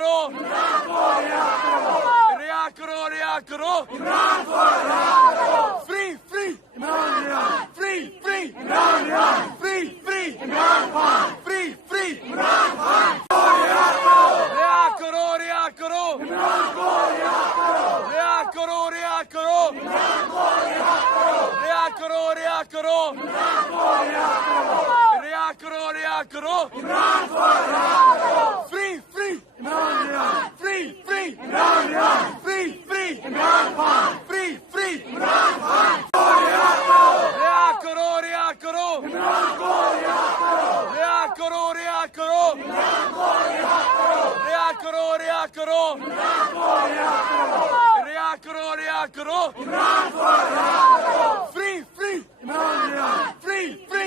करो, रिहा करो, free free free free free free free free रिहा करो, रिहा करो, रिहा करो, रिहा करो, रिहा करो, रिहा करो, रिहा करो, रिहा करो, free free free free free free free free रिहा करो, रिहा करो, रिहा करो, रिहा करो, रिहा करो, रिहा करो, रिहा करो, रिहा करो, फ्री फ्री फ्री फ्री